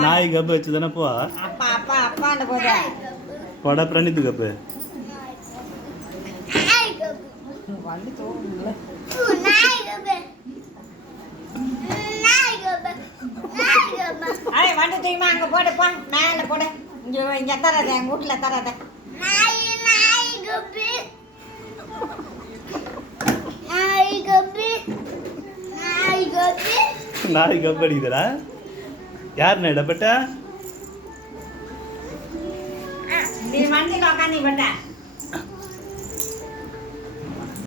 நாய் கப்பு வச்சு தானே போ பட பிரணீத்து கப்பு வண்டி தூக்கிமா அங்க போடுப்பா மேல போட இங்க தராத எங்க வீட்டுல தராத நாய் கப்பு அடிக்கிறா யார் இடப்பட்ட நீ வண்டியில் உட்காந்து பட்ட